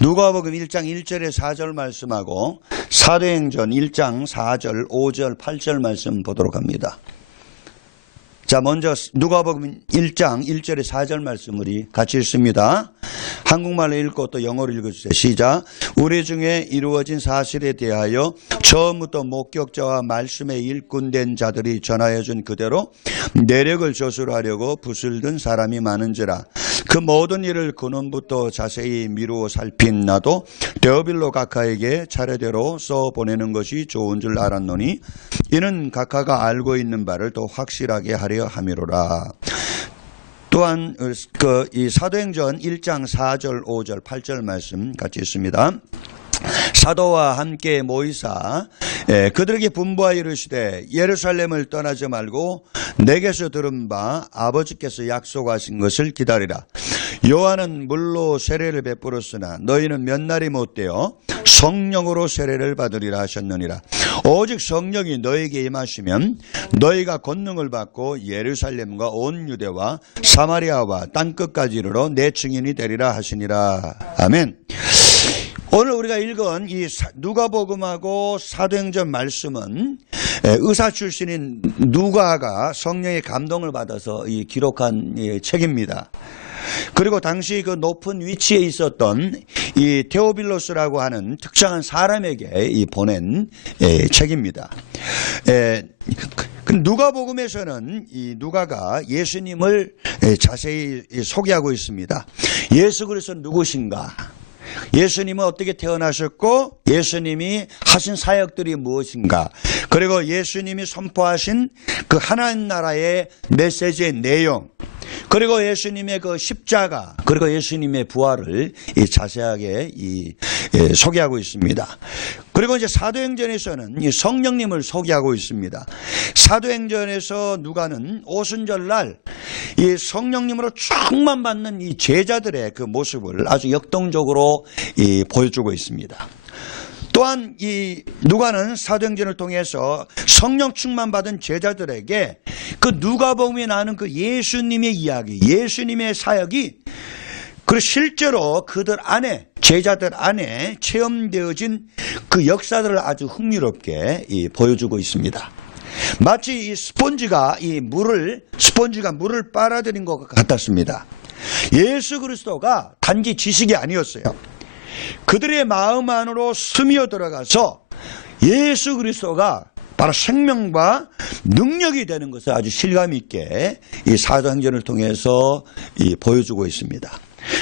누가복음 1장 1절에 4절 말씀하고 사도행전 1장 4절, 5절, 8절 말씀 보도록 합니다. 자, 먼저 누가복음 1장 1절에 4절 말씀 우리 같이 읽습니다. 한국말로 읽고 또 영어로 읽어주세요. 시작. 우리 중에 이루어진 사실에 대하여 처음부터 목격자와 말씀에 일꾼된 자들이 전하여준 그대로 내력을 저술하려고 붓을 든 사람이 많은지라. 그 모든 일을 근원부터 자세히 미루어 살핀 나도 데오빌로 각하에게 차례대로 써보내는 것이 좋은 줄 알았노니 이는 각하가 알고 있는 바를 더 확실하게 하려 함이로라. 또한 이 사도행전 1장 4절, 5절, 8절 말씀 같이 있습니다. 사도와 함께 모이사 그들에게 분부하여 이르시되 예루살렘을 떠나지 말고 내게서 들은 바 아버지께서 약속하신 것을 기다리라. 요한은 물로 세례를 베풀었으나 너희는 몇 날이 못되어 성령으로 세례를 받으리라 하셨느니라. 오직 성령이 너희에게 임하시면 너희가 권능을 받고 예루살렘과 온 유대와 사마리아와 땅끝까지 이르러 내 증인이 되리라 하시니라. 아멘. 오늘 우리가 읽은 이 누가복음하고 사도행전 말씀은 의사 출신인 누가가 성령의 감동을 받아서 기록한 책입니다. 그리고 당시 그 높은 위치에 있었던 이 테오빌로스라고 하는 특정한 사람에게 보낸 책입니다. 누가복음에서는 이 누가가 예수님을 자세히 소개하고 있습니다. 예수 그리스도는 누구신가? 예수님은 어떻게 태어나셨고 예수님이 하신 사역들이 무엇인가, 그리고 예수님이 선포하신 그 하나님 나라의 메시지의 내용, 그리고 예수님의 그 십자가, 그리고 예수님의 부활을 자세하게 소개하고 있습니다. 그리고 이제 사도행전에서는 이 성령님을 소개하고 있습니다. 사도행전에서 누가는 오순절날 이 성령님으로 충만받는 이 제자들의 그 모습을 아주 역동적으로 보여주고 있습니다. 또한 이 누가는 사도행전을 통해서 성령 충만받은 제자들에게 그 누가복음에 나오는 그 예수님의 이야기, 예수님의 사역이 그리고 실제로 그들 안에, 제자들 안에 체험되어진 그 역사들을 아주 흥미롭게 보여주고 있습니다. 마치 이 스폰지가 물을 빨아들인 것 같았습니다. 예수 그리스도가 단지 지식이 아니었어요. 그들의 마음 안으로 스며 들어가서 예수 그리스도가 바로 생명과 능력이 되는 것을 아주 실감 있게 이 사도행전을 통해서 보여주고 있습니다.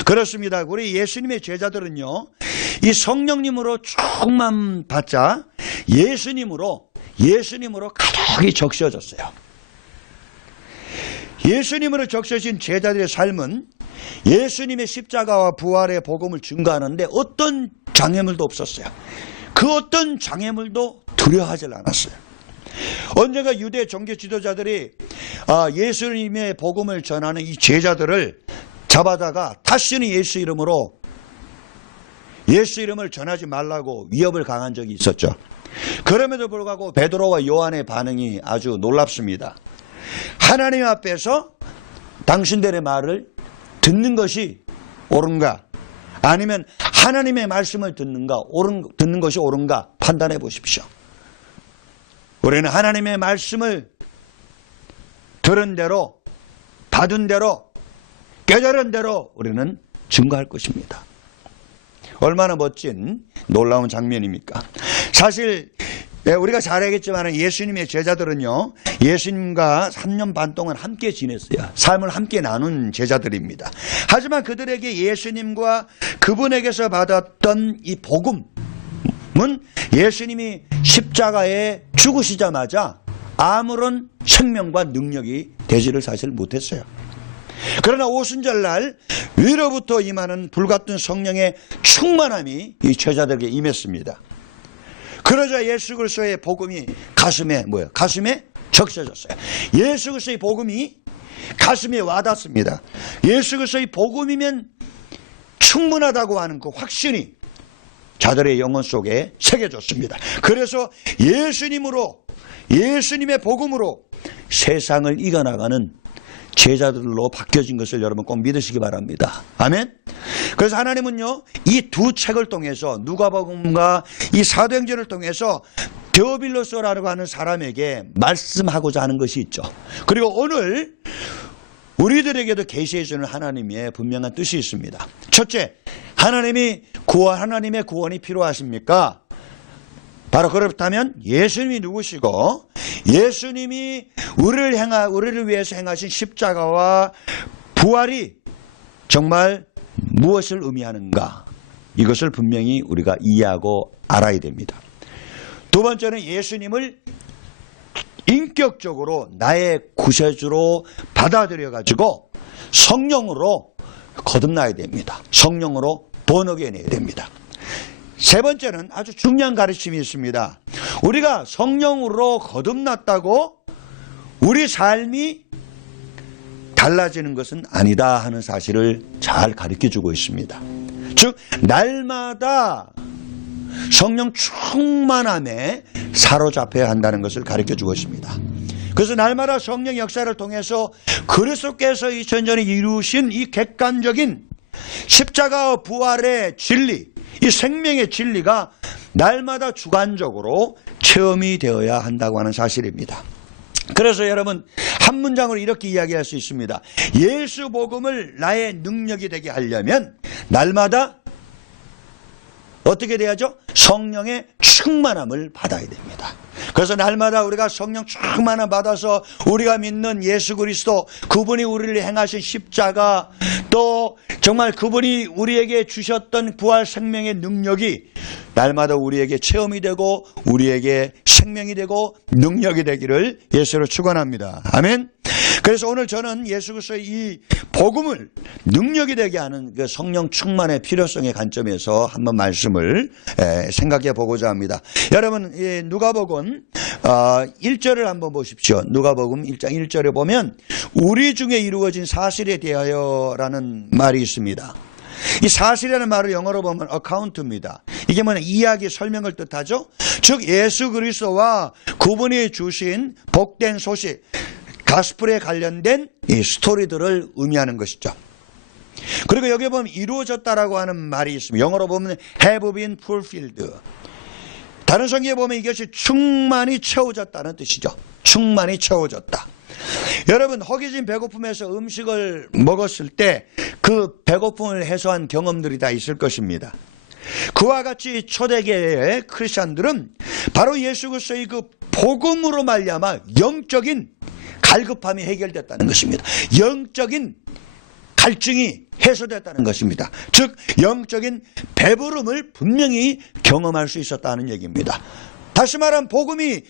그렇습니다. 우리 예수님의 제자들은요, 이 성령님으로 충만 받자 예수님으로 가득히 적셔졌어요. 예수님으로 적셔진 제자들의 삶은 예수님의 십자가와 부활의 복음을 증거하는데 어떤 장애물도 없었어요. 그 어떤 장애물도 두려워하지 않았어요. 언젠가 유대 종교 지도자들이 예수님의 복음을 전하는 이 제자들을 잡아다가 다시는 예수 이름을 전하지 말라고 위협을 강한 적이 있었죠. 그럼에도 불구하고 베드로와 요한의 반응이 아주 놀랍습니다. 하나님 앞에서 당신들의 말을 듣는 것이 옳은가, 아니면 하나님의 말씀을 듣는 것이 옳은가 판단해 보십시오. 우리는 하나님의 말씀을 들은 대로, 받은 대로, 깨달은 대로 우리는 증거할 것입니다. 얼마나 멋진 놀라운 장면입니까? 사실 우리가 잘 알겠지만 예수님의 제자들은요, 예수님과 3년 반 동안 함께 지냈어요. 삶을 함께 나눈 제자들입니다. 하지만 그들에게 예수님과 그분에게서 받았던 이 복음은 예수님이 십자가에 죽으시자마자 아무런 생명과 능력이 되지를 사실 못했어요. 그러나 오순절날 위로부터 임하는 불같은 성령의 충만함이 이 제자들에게 임했습니다. 그러자 예수 그리스도의 복음이 가슴에 적셔졌어요. 예수 그리스도의 복음이 가슴에 와닿습니다. 예수 그리스도의 복음이면 충분하다고 하는 그 확신이 자들의 영혼 속에 새겨졌습니다. 그래서 예수님의 복음으로 세상을 이겨나가는 제자들로 바뀌어진 것을 여러분 꼭 믿으시기 바랍니다. 아멘. 그래서 하나님은요, 이 두 책을 통해서 누가복음과 이 사도행전을 통해서 데오빌로스라고 하는 사람에게 말씀하고자 하는 것이 있죠. 그리고 오늘 우리들에게도 계시해 주는 하나님의 분명한 뜻이 있습니다. 첫째, 하나님의 구원이 필요하십니까? 바로 그렇다면 예수님이 누구시고 예수님이 우리를 위해서 행하신 십자가와 부활이 정말 무엇을 의미하는가? 이것을 분명히 우리가 이해하고 알아야 됩니다. 두 번째는 예수님을 인격적으로 나의 구세주로 받아들여 가지고 성령으로 거듭나야 됩니다. 성령으로 번역해내야 됩니다. 세 번째는 아주 중요한 가르침이 있습니다. 우리가 성령으로 거듭났다고 우리 삶이 달라지는 것은 아니다 하는 사실을 잘 가르쳐주고 있습니다. 즉 날마다 성령 충만함에 사로잡혀야 한다는 것을 가르쳐주고 있습니다. 그래서 날마다 성령 역사를 통해서 그리스도께서 2000년에 이루신 이 객관적인 십자가와 부활의 진리, 이 생명의 진리가 날마다 주관적으로 체험이 되어야 한다고 하는 사실입니다. 그래서 여러분 한 문장으로 이렇게 이야기할 수 있습니다. 예수 복음을 나의 능력이 되게 하려면 날마다 어떻게 돼야죠? 성령의 충만함을 받아야 됩니다. 그래서 날마다 우리가 성령 충만함 받아서 우리가 믿는 예수 그리스도, 그분이 우리를 행하신 십자가, 또 정말 그분이 우리에게 주셨던 부활 생명의 능력이 날마다 우리에게 체험이 되고 우리에게 생명이 되고 능력이 되기를 예수로 축원합니다. 아멘. 그래서 오늘 저는 예수 그리스도의 이 복음을 능력이 되게 하는 그 성령 충만의 필요성의 관점에서 한번 말씀을 생각해 보고자 합니다. 여러분 누가복음 1절을 한번 보십시오. 누가복음 1장 1절에 보면 우리 중에 이루어진 사실에 대하여라는 말이 있습니다. 이 사실이라는 말을 영어로 보면 account입니다. 이게 뭐냐, 이야기, 설명을 뜻하죠. 즉 예수 그리스도와 그분이 주신 복된 소식, 가스펠에 관련된 이 스토리들을 의미하는 것이죠. 그리고 여기 보면 이루어졌다라고 하는 말이 있습니다. 영어로 보면 have been fulfilled. 다른 성경에 보면 이것이 충만히 채워졌다는 뜻이죠. 충만히 채워졌다. 여러분 허기진 배고픔에서 음식을 먹었을 때 그 배고픔을 해소한 경험들이 다 있을 것입니다. 그와 같이 초대교회의 크리스천들은 바로 예수 그리스도의 그 복음으로 말미암아 영적인 갈급함이 해결됐다는 것입니다. 영적인 갈증이 해소됐다는 것입니다. 즉 영적인 배부름을 분명히 경험할 수 있었다는 얘기입니다. 다시 말하면 복음이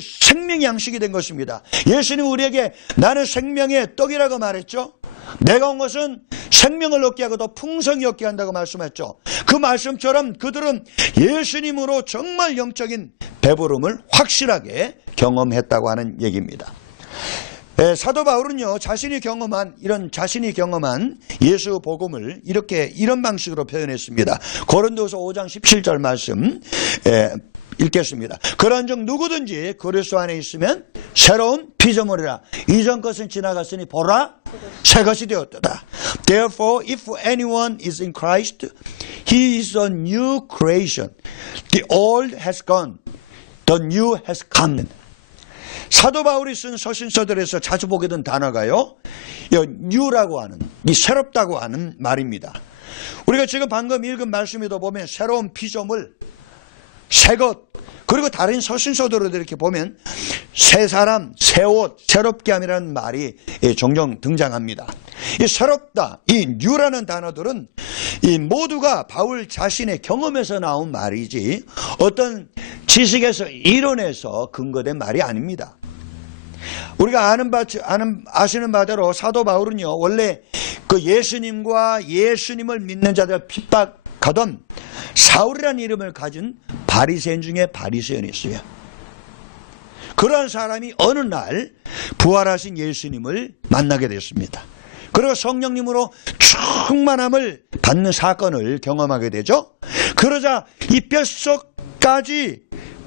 생명 양식이 된 것입니다. 예수님이 우리에게 나는 생명의 떡이라고 말했죠. 내가 온 것은 생명을 얻게 하고 더 풍성히 얻게 한다고 말씀했죠. 그 말씀처럼 그들은 예수님으로 정말 영적인 배부름을 확실하게 경험했다고 하는 얘기입니다. 사도 바울은요 자신이 경험한 예수 복음을 이런 방식으로 표현했습니다. 고린도서 5장 17절 말씀 읽겠습니다. 그런즉 누구든지 그리스도 안에 있으면 새로운 피조물이라. 이전 것은 지나갔으니 보라 새 것이 되었도다. Therefore if anyone is in Christ, he is a new creation. The old has gone, the new has come. 사도 바울이 쓴 서신서들에서 자주 보게 된 단어가요, new라고 하는, 이 새롭다고 하는 말입니다. 우리가 지금 방금 읽은 말씀에도 보면 새로운 피조물, 새 것, 그리고 다른 서신서들도 이렇게 보면 새 사람, 새 옷, 새롭게 함이라는 말이 종종 등장합니다. 이 새롭다, 이 new라는 단어들은 이 모두가 바울 자신의 경험에서 나온 말이지 어떤 지식에서 이론에서 근거된 말이 아닙니다. 우리가 아시는 바대로 사도 바울은요 원래 그 예수님을 믿는 자들 핍박하던 사울이라는 이름을 가진 바리새인 중에 바리새인이었어요. 그러한 사람이 어느 날 부활하신 예수님을 만나게 됐습니다. 그리고 성령님으로 충만함을 받는 사건을 경험하게 되죠. 그러자 이 뼛속까지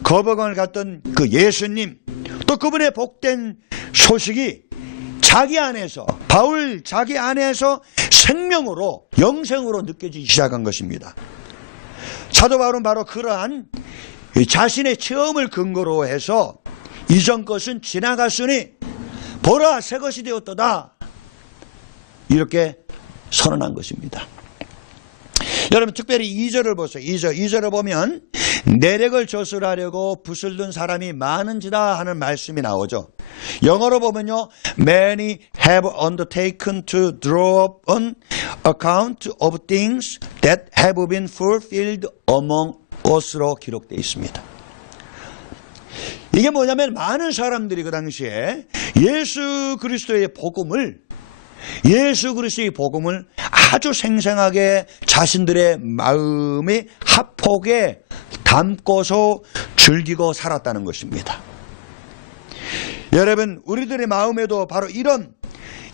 거부감을 갖던 그 예수님, 또 그분의 복된 소식이 자기 안에서, 바울 자기 안에서 생명으로, 영생으로 느껴지기 시작한 것입니다. 사도 바울은 바로 그러한 자신의 체험을 근거로 해서 이전 것은 지나갔으니 보라 새 것이 되었도다, 이렇게 선언한 것입니다. 여러분 특별히 2절을 보세요. 2절을 보면 내력을 조술하려고 붓을 든 사람이 많은지라 하는 말씀이 나오죠. 영어로 보면요, many have undertaken to draw up an account of things that have been fulfilled among us로 기록되어 있습니다. 이게 뭐냐면 많은 사람들이 그 당시에 예수 그리스도의 복음을 아주 생생하게 자신들의 마음의 합폭에 담고서 즐기고 살았다는 것입니다. 여러분 우리들의 마음에도 바로 이런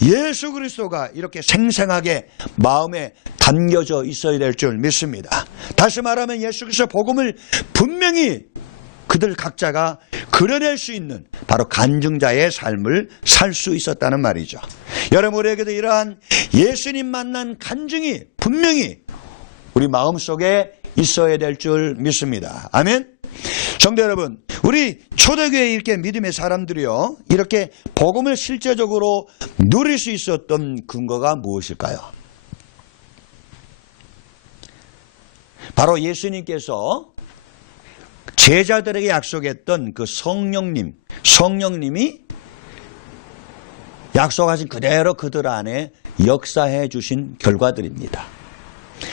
예수 그리스도가 이렇게 생생하게 마음에 담겨져 있어야 될 줄 믿습니다. 다시 말하면 예수 그리스도 복음을 분명히 그들 각자가 그려낼 수 있는 바로 간증자의 삶을 살 수 있었다는 말이죠. 여러분 우리에게도 이러한 예수님 만난 간증이 분명히 우리 마음속에 있어야 될 줄 믿습니다. 아멘. 성도 여러분, 우리 초대교회 이렇게 믿음의 사람들이요, 이렇게 복음을 실제적으로 누릴 수 있었던 근거가 무엇일까요? 바로 예수님께서 제자들에게 약속했던 그 성령님이 약속하신 그대로 그들 안에 역사해 주신 결과들입니다.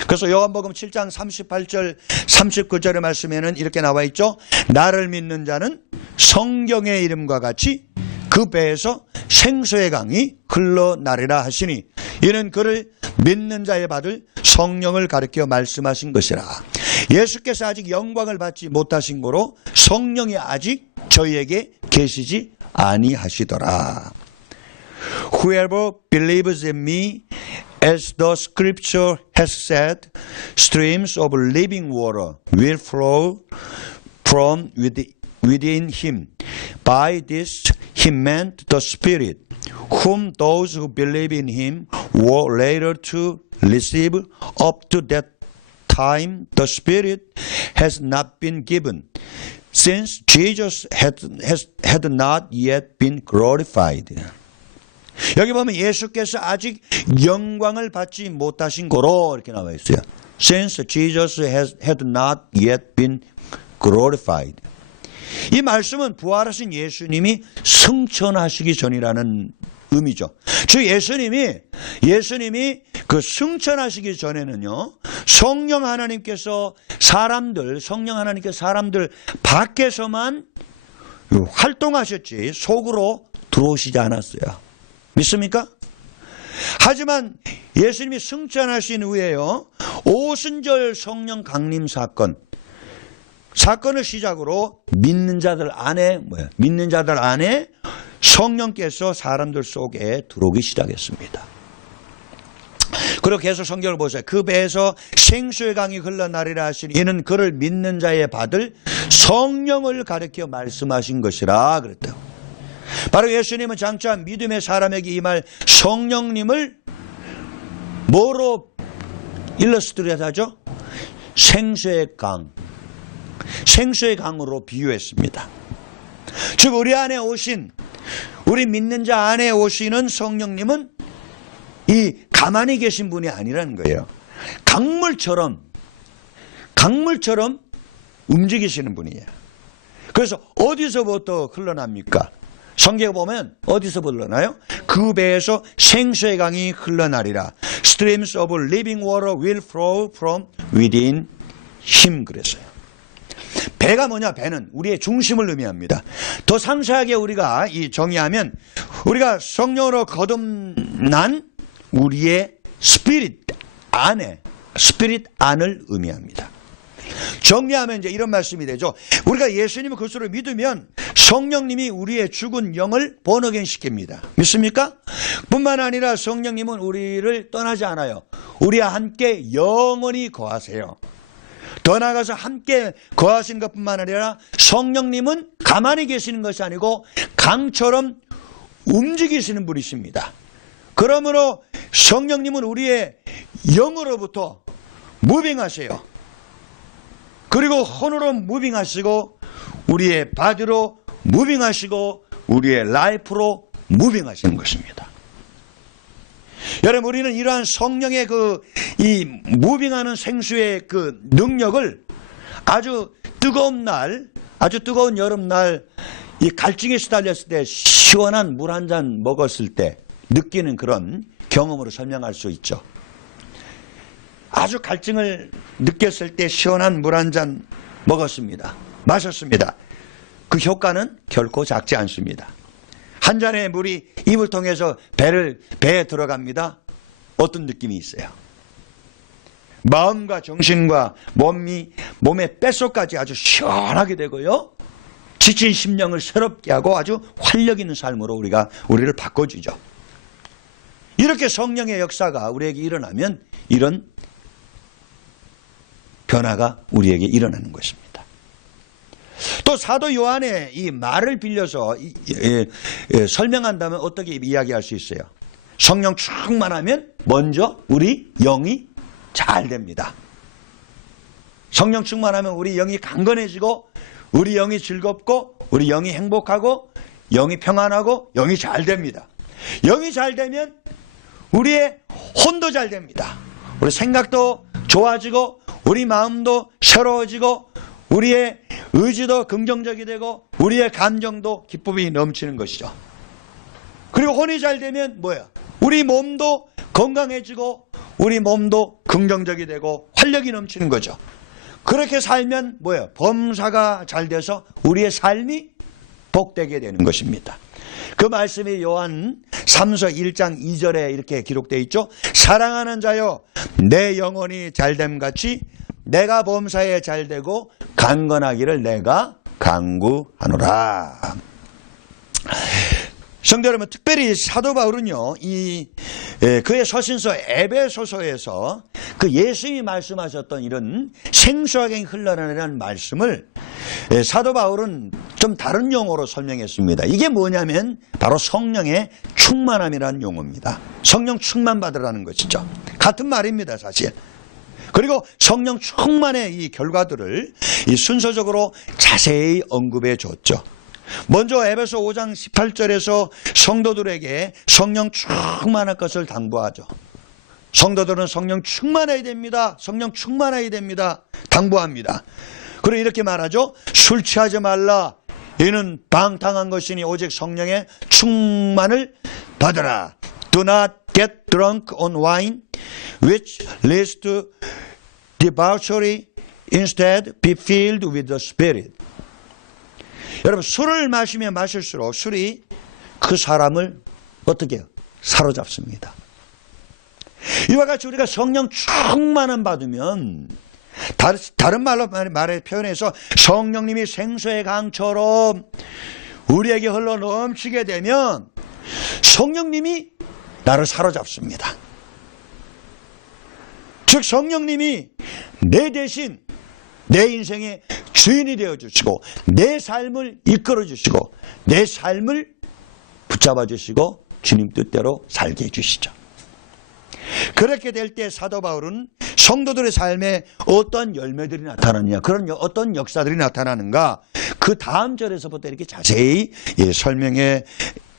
그래서 요한복음 7장 38절 39절의 말씀에는 이렇게 나와 있죠. 나를 믿는 자는 성경의 이름과 같이 그 배에서 생수의 강이 흘러나리라 하시니 이는 그를 믿는 자에 받을 성령을 가리켜 말씀하신 것이라. 예수께서 아직 영광을 받지 못하신 고로 성령이 아직 저희에게 계시지 아니하시더라. Whoever believes in me, as the scripture has said, streams of living water will flow from within him. By this he meant the Spirit, whom those who believe in him were later to receive. Up to that time the Spirit has not been given, since Jesus had not yet been glorified. 여기 보면 예수께서 아직 영광을 받지 못하신 고로 이렇게 나와 있어요. Since Jesus had not yet been glorified. 이 말씀은 부활하신 예수님이 승천하시기 전이라는 의미죠. 즉 예수님이 그 승천하시기 전에는요, 성령 하나님께서 사람들 밖에서만 활동하셨지 속으로 들어오시지 않았어요. 믿습니까? 하지만 예수님이 승천하신 후에요, 오순절 성령 강림 사건을 시작으로 믿는 자들 안에 성령께서 사람들 속에 들어오기 시작했습니다. 그리고 계속 성경을 보세요. 그 배에서 생수의 강이 흘러나리라 하시니 이는 그를 믿는 자에 받을 성령을 가리켜 말씀하신 것이라 그랬다고. 바로 예수님은 장차 믿음의 사람에게 임할 성령님을 뭐로 일러스트레이트하죠? 생수의 강으로 비유했습니다. 즉 우리 믿는 자 안에 오시는 성령님은 이 가만히 계신 분이 아니라는 거예요. 강물처럼 움직이시는 분이에요. 그래서 어디서부터 흘러납니까? 성경에 보면 어디서부터 흘러나요? 그 배에서 생수의 강이 흘러나리라. Streams of living water will flow from within him. 그랬어요. 배가 뭐냐? 배는 우리의 중심을 의미합니다. 더 상세하게 우리가 정의하면 우리가 성령으로 거듭난 우리의 스피릿 안을 의미합니다. 정리하면 이제 이런 말씀이 되죠. 우리가 예수님을 그리스도를 믿으면 성령님이 우리의 죽은 영을 번어겐 시킵니다. 믿습니까? 뿐만 아니라 성령님은 우리를 떠나지 않아요. 우리와 함께 영원히 거하세요. 더 나아가서 함께 거하신 것뿐만 아니라 성령님은 가만히 계시는 것이 아니고 강처럼 움직이시는 분이십니다. 그러므로 성령님은 우리의 영으로부터 무빙하세요. 그리고 혼으로 무빙하시고 우리의 바디로 무빙하시고 우리의 라이프로 무빙하시는 것입니다. 여러분, 우리는 이러한 성령의 이 무빙하는 생수의 그 능력을 아주 뜨거운 날, 아주 뜨거운 여름날 이 갈증에 시달렸을 때 시원한 물 한 잔 먹었을 때 느끼는 그런 경험으로 설명할 수 있죠. 아주 갈증을 느꼈을 때 시원한 물 한 잔 먹었습니다. 마셨습니다. 그 효과는 결코 작지 않습니다. 한 잔의 물이 입을 통해서 배에 들어갑니다. 어떤 느낌이 있어요? 마음과 정신과 몸의 뼛속까지 아주 시원하게 되고요. 지친 심령을 새롭게 하고 아주 활력 있는 삶으로 우리를 바꿔주죠. 이렇게 성령의 역사가 우리에게 일어나면 이런 변화가 우리에게 일어나는 것입니다. 또 사도 요한의 이 말을 빌려서 설명한다면 어떻게 이야기할 수 있어요? 성령 충만하면 먼저 우리 영이 잘 됩니다. 성령 충만하면 우리 영이 강건해지고 우리 영이 즐겁고 우리 영이 행복하고 영이 평안하고 영이 잘 됩니다. 영이 잘 되면 우리의 혼도 잘 됩니다. 우리 생각도 좋아지고 우리 마음도 새로워지고 우리의 의지도 긍정적이 되고 우리의 감정도 기쁨이 넘치는 것이죠. 그리고 혼이 잘 되면 뭐야? 우리 몸도 건강해지고 우리 몸도 긍정적이 되고 활력이 넘치는 거죠. 그렇게 살면 뭐예요? 범사가 잘 돼서 우리의 삶이 복되게 되는 것입니다. 그 말씀이 요한 3서 1장 2절에 이렇게 기록되어 있죠. 사랑하는 자여, 내 영혼이 잘됨 같이 내가 범사에 잘되고 강건하기를 내가 간구하노라. 성도 여러분, 특별히 사도 바울은요, 그의 서신서 에베소서에서 그 예수님이 말씀하셨던 이런 생수하게 흘러나오는 말씀을 사도 바울은 좀 다른 용어로 설명했습니다. 이게 뭐냐면 바로 성령의 충만함이라는 용어입니다. 성령 충만 받으라는 것이죠. 같은 말입니다, 사실. 그리고 성령 충만의 이 결과들을 순서적으로 자세히 언급해 줬죠. 먼저 에베소 5장 18절에서 성도들에게 성령 충만할 것을 당부하죠. 성도들은 성령 충만해야 됩니다. 성령 충만해야 됩니다. 당부합니다. 그리고 이렇게 말하죠. 술 취하지 말라. 이는 방탕한 것이니 오직 성령의 충만을 받으라. Do not get drunk on wine, which leads to debauchery. Instead, be filled with the Spirit. 여러분, 술을 마시면 마실수록 술이 그 사람을 어떻게 해요? 사로잡습니다. 이와 같이 우리가 성령 충만함 받으면 다른 말로 표현해서 성령님이 생수의 강처럼 우리에게 흘러 넘치게 되면 성령님이 나를 사로잡습니다. 즉 성령님이 내 대신 내 인생의 주인이 되어주시고 내 삶을 이끌어주시고 내 삶을 붙잡아주시고 주님 뜻대로 살게 해주시죠. 그렇게 될 때 사도 바울은 성도들의 삶에 어떤 열매들이 나타나느냐, 그런 어떤 역사들이 나타나는가, 그 다음 절에서부터 이렇게 자세히 설명해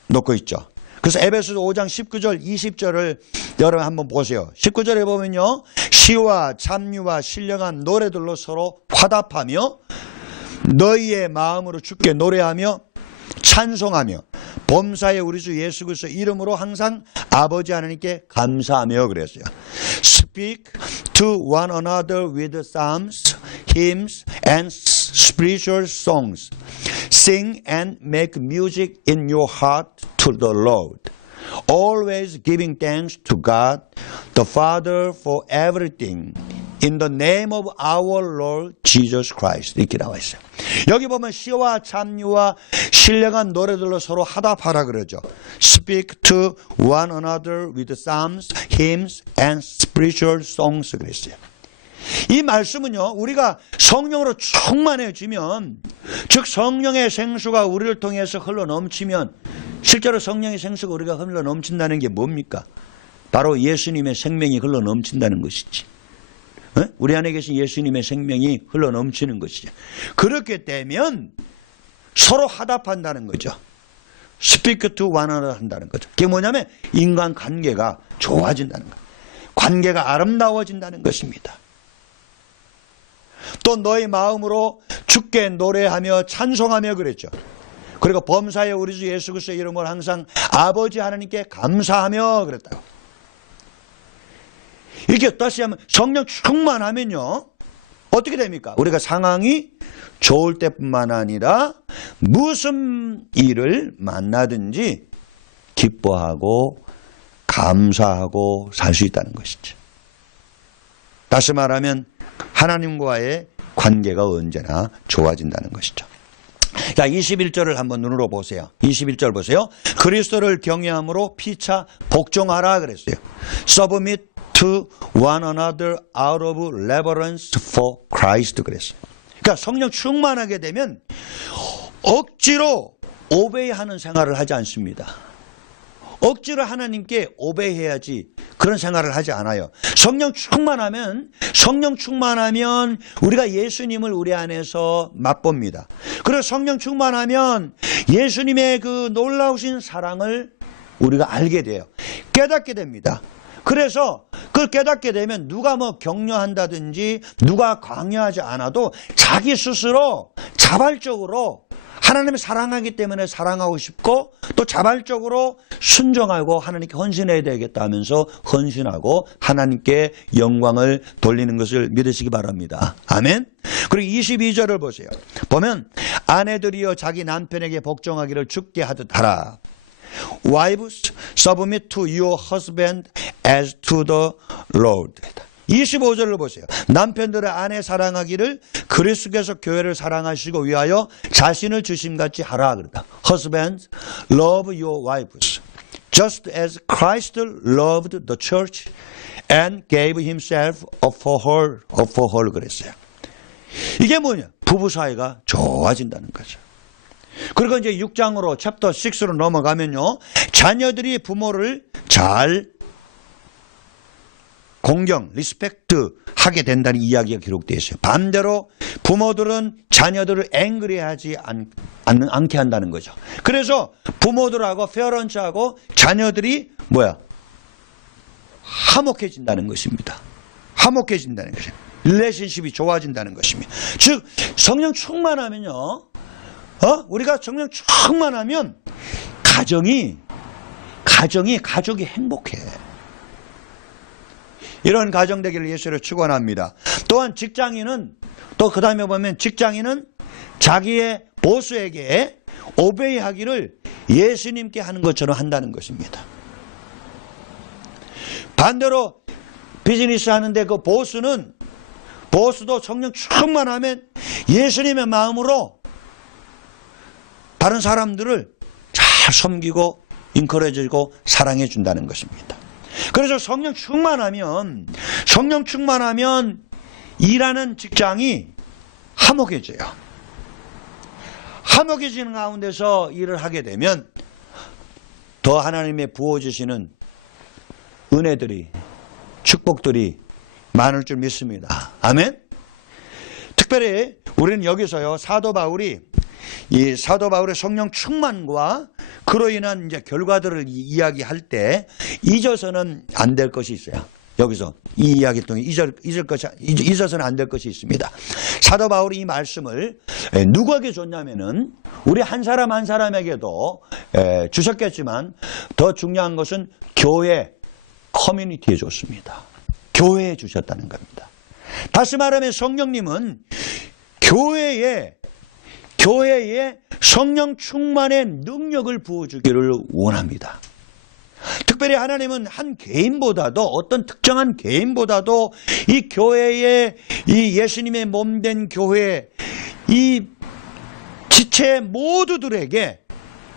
놓고 있죠. 그래서 에베소서 5장 19절 20절을 여러분 한번 보세요. 19절에 보면요, 시와 찬미와 신령한 노래들로 서로 화답하며 너희의 마음으로 주께 노래하며 찬송하며 범사의 우리 주 예수 그리스도 이름으로 항상 아버지 하나님께 감사하며 그랬어요. Speak to one another with psalms, hymns and spiritual songs. Sing and make music in your heart to the Lord. Always giving thanks to God the Father for everything in the name of our Lord Jesus Christ. 이렇게 나와 있어요. 여기 보면 시와 찬미와 신령한 노래들로 서로 화답하라 그러죠. Speak to one another with psalms, hymns and spiritual songs 그랬어요. 이 말씀은요, 우리가 성령으로 충만해지면, 즉 성령의 생수가 우리를 통해서 흘러 넘치면 실제로 성령의 생수가 우리가 흘러 넘친다는 게 뭡니까? 바로 예수님의 생명이 흘러 넘친다는 것이지. 우리 안에 계신 예수님의 생명이 흘러 넘치는 것이죠. 그렇게 되면 서로 화답한다는 거죠. Speak to one another 한다는 거죠. 그게 뭐냐면 인간 관계가 좋아진다는 거예요. 관계가 아름다워진다는 것입니다. 또 너의 마음으로 주께 노래하며 찬송하며 그랬죠. 그리고 범사에 우리 주 예수 그리스도의 이름으로 항상 아버지 하나님께 감사하며 그랬다고. 이렇게 다시 하면 성령 충만하면요 어떻게 됩니까? 우리가 상황이 좋을 때뿐만 아니라 무슨 일을 만나든지 기뻐하고 감사하고 살 수 있다는 것이죠. 다시 말하면 하나님과의 관계가 언제나 좋아진다는 것이죠. 자, 21절을 한번 눈으로 보세요. 21절 보세요. 그리스도를 경외함으로 피차 복종하라 그랬어요. Submit to one another out of reverence for Christ 그랬어요. 그러니까 성령 충만하게 되면 억지로 오베이하는 생활을 하지 않습니다. 억지로 하나님께 오베이해야지 그런 생활을 하지 않아요. 성령 충만하면 우리가 예수님을 우리 안에서 맛봅니다. 그리고 성령 충만하면 예수님의 그 놀라우신 사랑을 우리가 알게 돼요. 깨닫게 됩니다. 그래서 그걸 깨닫게 되면 누가 뭐 격려한다든지 누가 강요하지 않아도 자기 스스로 자발적으로 하나님을 사랑하기 때문에 사랑하고 싶고 또 자발적으로 순종하고 하나님께 헌신해야 되겠다 하면서 헌신하고 하나님께 영광을 돌리는 것을 믿으시기 바랍니다. 아멘. 그리고 22절을 보세요. 보면 아내들이여 자기 남편에게 복종하기를 주께 하듯 하라. Wives, submit to your husband as to the Lord. 25절을 보세요. 남편들의 아내 사랑하기를 그리스도께서 교회를 사랑하시고 위하여 자신을 주심같이 하라 그러다. Husbands, love your wives, just as Christ loved the church and gave himself up for her 그랬어요. 이게 뭐냐? 부부 사이가 좋아진다는 거죠. 그리고 이제 6장으로 챕터 6로 넘어가면요. 자녀들이 부모를 잘 공경, 리스펙트 하게 된다는 이야기가 기록되어 있어요. 반대로 부모들은 자녀들을 앵그리하지 않게 한다는 거죠. 그래서 부모들하고 페어런츠하고 자녀들이 화목해진다는 것입니다. 화목해진다는 것입니다. 릴레이션십이 좋아진다는 것입니다. 즉 성령 충만하면요. 우리가 성령 충만하면 가족이 행복해. 이런 가정 되기를 예수로 축원합니다. 또한 직장인은 또 그 다음에 보면 직장인은 자기의 보스에게 오베이하기를 예수님께 하는 것처럼 한다는 것입니다. 반대로 비즈니스 하는데 그 보스도 성령 충만하면 예수님의 마음으로 다른 사람들을 잘 섬기고 인커레지고 사랑해 준다는 것입니다. 그래서 성령 충만하면 일하는 직장이 화목해져요. 화목해지는 가운데서 일을 하게 되면 더 하나님의 부어주시는 은혜들이 축복들이 많을 줄 믿습니다. 아멘. 특별히 우리는 여기서요 사도 바울의 성령 충만과 그로 인한 이제 결과들을 이야기할 때 잊어서는 안 될 것이 있어요. 여기서 이 이야기를 통해 잊어서는 안 될 것이 있습니다. 사도 바울이 이 말씀을 누구에게 줬냐면은 우리 한 사람 한 사람에게도 주셨겠지만 더 중요한 것은 교회 커뮤니티에 줬습니다. 교회에 주셨다는 겁니다. 다시 말하면 성령님은 교회에 성령 충만의 능력을 부어주기를 원합니다. 특별히 하나님은 한 개인보다도 어떤 특정한 개인보다도 이 교회에 이 예수님의 몸된 교회 이 지체 모두들에게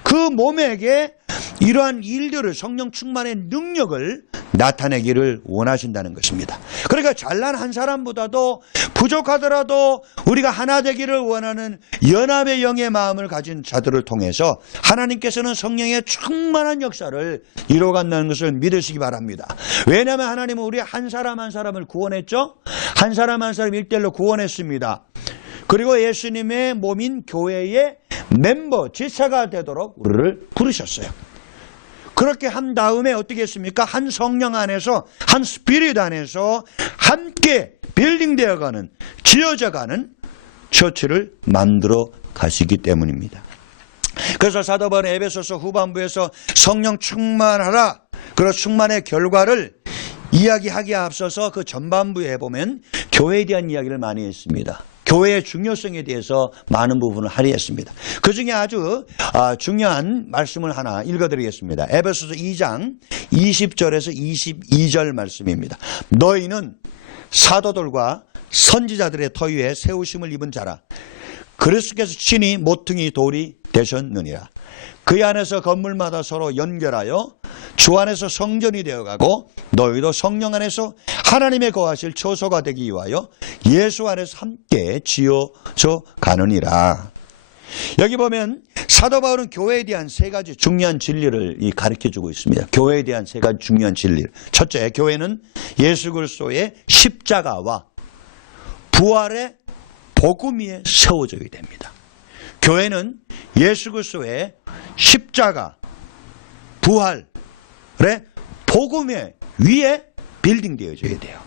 그 몸에게 이러한 일들을 성령 충만의 능력을 나타내기를 원하신다는 것입니다. 그러니까 잘난 한 사람보다도 부족하더라도 우리가 하나 되기를 원하는 연합의 영의 마음을 가진 자들을 통해서 하나님께서는 성령의 충만한 역사를 이루어간다는 것을 믿으시기 바랍니다. 왜냐하면 하나님은 우리 한 사람 한 사람을 구원했죠. 한 사람 한 사람 일대일로 구원했습니다. 그리고 예수님의 몸인 교회의 멤버, 지체가 되도록 우리를 부르셨어요. 그렇게 한 다음에 어떻게 했습니까? 한 성령 안에서, 한 스피릿 안에서 함께 빌딩되어가는, 지어져가는 처치를 만들어 가시기 때문입니다. 그래서 사도 바울은 에베소서 후반부에서 성령 충만하라, 그런 충만의 결과를 이야기하기에 앞서서 그 전반부에 보면 교회에 대한 이야기를 많이 했습니다. 교회의 중요성에 대해서 많은 부분을 할애했습니다. 그 중에 아주 중요한 말씀을 하나 읽어드리겠습니다. 에베소서 2장 20절에서 22절 말씀입니다. 너희는 사도들과 선지자들의 터위에 세우심을 입은 자라. 그리스도께서 친히 모퉁이 돌이 되셨느니라. 그 안에서 건물마다 서로 연결하여 주 안에서 성전이 되어가고 너희도 성령 안에서 하나님의 거하실 처소가 되기 위하여 예수 안에서 함께 지어져 가느니라. 여기 보면 사도 바울은 교회에 대한 세 가지 중요한 진리를 가르쳐주고 있습니다. 교회에 대한 세 가지 중요한 진리. 첫째, 교회는 예수 그리스도의 십자가와 부활의 복음 위에 세워져야 됩니다. 교회는 예수 그리스도의 십자가, 부활의 복음 위에 빌딩되어져야 돼요.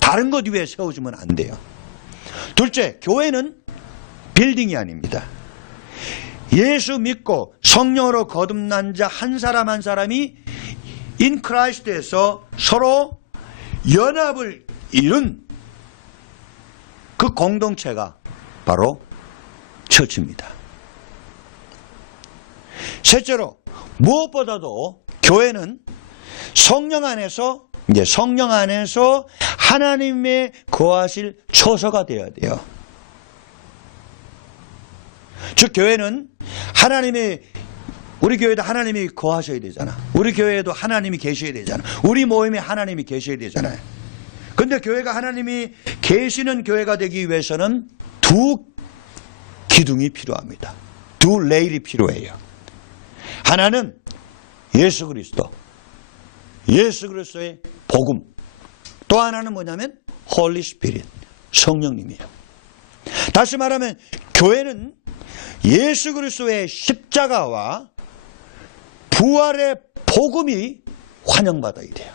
다른 것 위에 세워주면 안 돼요. 둘째, 교회는 빌딩이 아닙니다. 예수 믿고 성령으로 거듭난 자 한 사람 한 사람이 인 크라이스트에서 서로 연합을 이룬 그 공동체가 바로 처치입니다. 셋째로, 무엇보다도 교회는 성령 안에서 하나님의 거하실 처소가 되어야 돼요. 즉 교회는 우리 교회도 하나님이 거하셔야 되잖아. 우리 교회에도 하나님이 계셔야 되잖아. 우리 모임에 하나님이 계셔야 되잖아요. 그런데 교회가 하나님이 계시는 교회가 되기 위해서는 두 기둥이 필요합니다. 두 레일이 필요해요. 하나는 예수 그리스도의 복음. 또 하나는 뭐냐면 홀리 스피릿, 성령님이에요. 다시 말하면 교회는 예수 그리스도의 십자가와 부활의 복음이 환영받아야 돼요.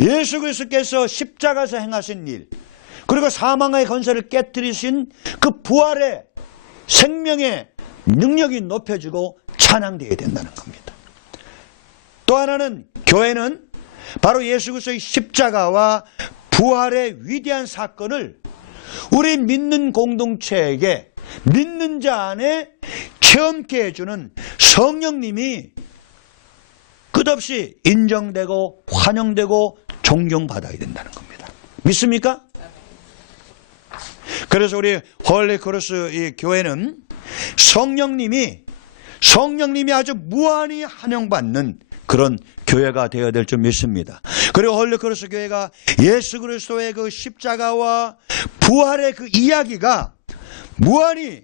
예수 그리스도께서 십자가에서 행하신 일, 그리고 사망의 권세를 깨뜨리신 그 부활의 생명의 능력이 높여지고 찬양되어야 된다는 겁니다. 또 하나는 교회는 바로 예수 그리스도의 십자가와 부활의 위대한 사건을 우리 믿는 공동체에게, 믿는 자 안에 체험케 해주는 성령님이 끝없이 인정되고 환영되고 존경받아야 된다는 겁니다. 믿습니까? 그래서 우리 홀리크로스 이 교회는 성령님이 아주 무한히 환영받는 그런 교회가 되어야 될 줄 믿습니다. 그리고 홀리크로스 교회가 예수 그리스도의 그 십자가와 부활의 그 이야기가 무한히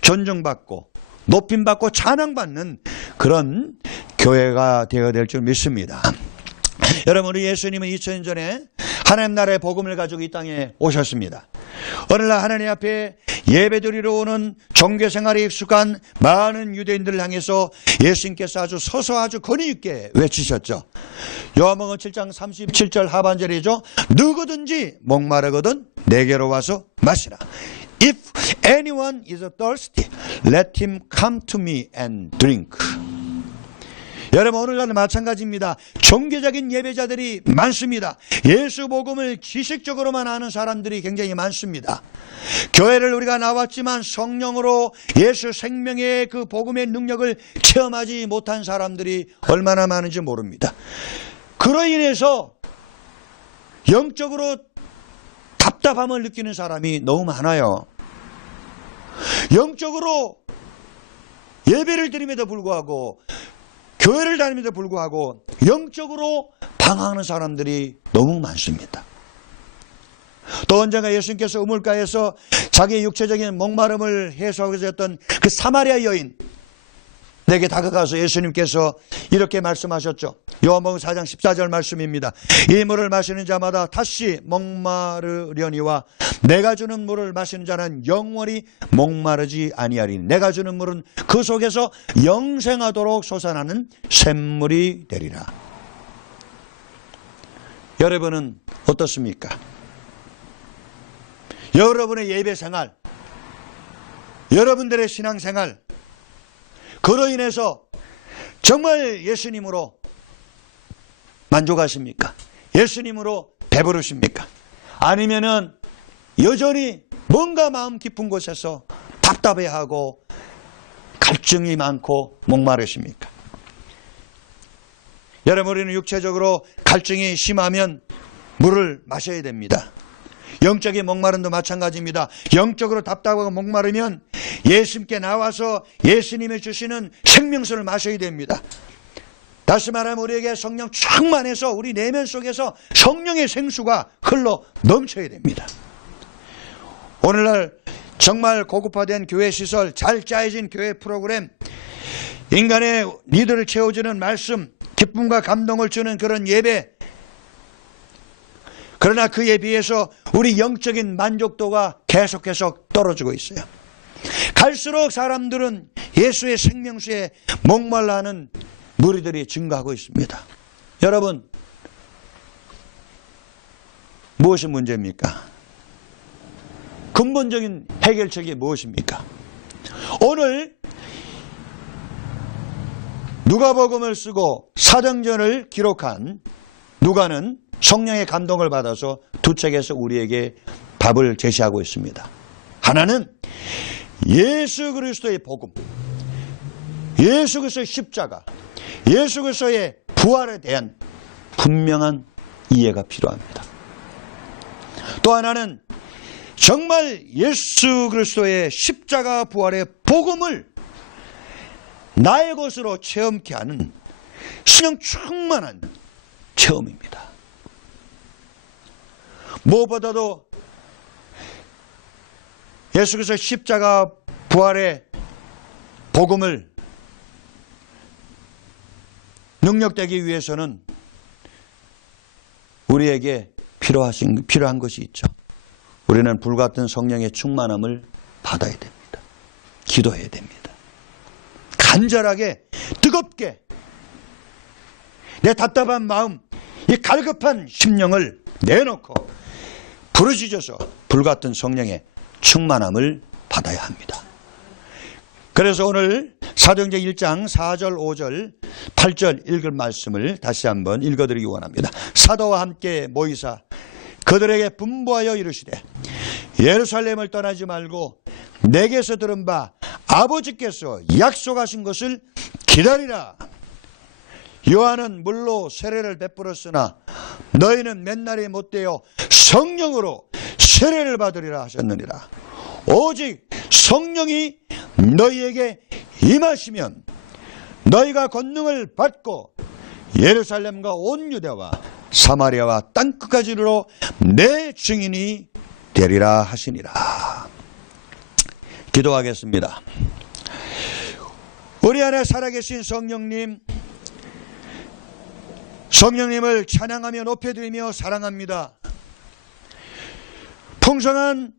존중받고 높임받고 찬양받는 그런 교회가 되어야 될 줄 믿습니다. 여러분, 우리 예수님은 2000년 전에 하나님 나라의 복음을 가지고 이 땅에 오셨습니다. 오늘날 하나님 앞에 예배드리러 오는 종교생활에 익숙한 많은 유대인들을 향해서 예수님께서 아주 권위 있게 외치셨죠. 요한복음 7장 37절 하반절이죠. 누구든지 목마르거든 내게로 와서 마시라. If anyone is thirsty, let him come to me and drink. 여러분, 오늘날은 마찬가지입니다. 종교적인 예배자들이 많습니다. 예수 복음을 지식적으로만 아는 사람들이 굉장히 많습니다. 교회를 우리가 나왔지만 성령으로 예수 생명의 그 복음의 능력을 체험하지 못한 사람들이 얼마나 많은지 모릅니다. 그로 인해서 영적으로 답답함을 느끼는 사람이 너무 많아요. 영적으로 예배를 드림에도 불구하고 교회를 다니면서 불구하고 영적으로 방황하는 사람들이 너무 많습니다. 또 언젠가 예수님께서 우물가에서 자기의 육체적인 목마름을 해소하기 위해서 했던 그 사마리아 여인 내게 다가가서 예수님께서 이렇게 말씀하셨죠. 요한복음 4장 14절 말씀입니다. 이 물을 마시는 자마다 다시 목마르려니와 내가 주는 물을 마시는 자는 영원히 목마르지 아니하리니 내가 주는 물은 그 속에서 영생하도록 솟아나는 샘물이 되리라. 여러분은 어떻습니까? 여러분의 예배 생활, 여러분들의 신앙 생활, 그로 인해서 정말 예수님으로 만족하십니까? 예수님으로 배부르십니까? 아니면은 여전히 뭔가 마음 깊은 곳에서 답답해하고 갈증이 많고 목마르십니까? 여러분, 우리는 육체적으로 갈증이 심하면 물을 마셔야 됩니다. 영적인 목마름도 마찬가지입니다. 영적으로 답답하고 목마르면 예수님께 나와서 예수님이 주시는 생명수를 마셔야 됩니다. 다시 말하면 우리에게 성령 충만해서 우리 내면 속에서 성령의 생수가 흘러 넘쳐야 됩니다. 오늘날 정말 고급화된 교회 시설, 잘 짜여진 교회 프로그램, 인간의 니들을 채워주는 말씀, 기쁨과 감동을 주는 그런 예배, 그러나 그에 비해서 우리 영적인 만족도가 계속해서 떨어지고 있어요. 갈수록 사람들은 예수의 생명수에 목말라 하는 무리들이 증가하고 있습니다. 여러분, 무엇이 문제입니까? 근본적인 해결책이 무엇입니까? 오늘 누가복음을 쓰고 사도행전을 기록한 누가는 성령의 감동을 받아서 두 책에서 우리에게 답을 제시하고 있습니다. 하나는 예수 그리스도의 복음, 예수 그리스도의 십자가, 예수 그리스도의 부활에 대한 분명한 이해가 필요합니다. 또 하나는 정말 예수 그리스도의 십자가 부활의 복음을 나의 것으로 체험케 하는 성령 충만한 체험입니다. 무엇보다도 예수 그리스도 십자가 부활의 복음을 능력되기 위해서는 우리에게 필요한 것이 있죠. 우리는 불같은 성령의 충만함을 받아야 됩니다. 기도해야 됩니다. 간절하게 뜨겁게 내 답답한 마음, 이 갈급한 심령을 내놓고 부르짖어서 불같은 성령의 충만함을 받아야 합니다. 그래서 오늘 사도행전 1장 4절, 5절, 8절 읽을 말씀을 다시 한번 읽어드리기 원합니다. 사도와 함께 모이사 그들에게 분부하여 이르시되 예루살렘을 떠나지 말고 내게서 들은 바 아버지께서 약속하신 것을 기다리라. 요한은 물로 세례를 베풀었으나 너희는 맨날이 못되어 성령으로 세례를 받으리라 하셨느니라. 오직 성령이 너희에게 임하시면 너희가 권능을 받고 예루살렘과 온 유대와 사마리아와 땅끝까지 이르러 내 증인이 되리라 하시니라. 기도하겠습니다. 우리 안에 살아계신 성령님, 성령님을 찬양하며 높여드리며 사랑합니다. 풍성한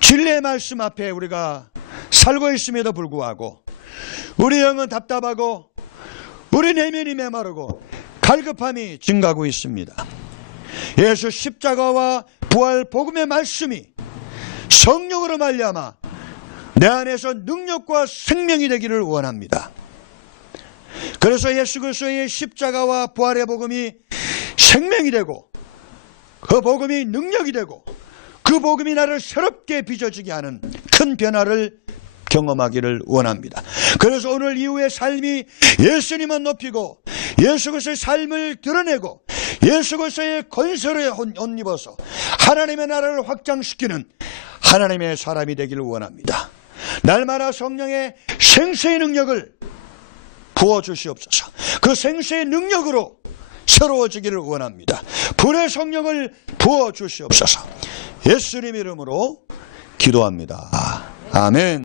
진리의 말씀 앞에 우리가 살고 있음에도 불구하고 우리 영은 답답하고 우리 내면이 메마르고 갈급함이 증가하고 있습니다. 예수 십자가와 부활 복음의 말씀이 성령으로 말미암아 내 안에서 능력과 생명이 되기를 원합니다. 그래서 예수 그리스도의 십자가와 부활의 복음이 생명이 되고 그 복음이 능력이 되고 그 복음이 나를 새롭게 빚어지게 하는 큰 변화를 경험하기를 원합니다. 그래서 오늘 이후의 삶이 예수님만 높이고 예수 그리스도의 삶을 드러내고 예수 그리스도의 권세를 옷 입어서 하나님의 나라를 확장시키는 하나님의 사람이 되기를 원합니다. 날마다 성령의 생수의 능력을 부어주시옵소서. 그 생수의 능력으로 새로워지기를 원합니다. 불의 성령을 부어주시옵소서. 예수님 이름으로 기도합니다. 아멘.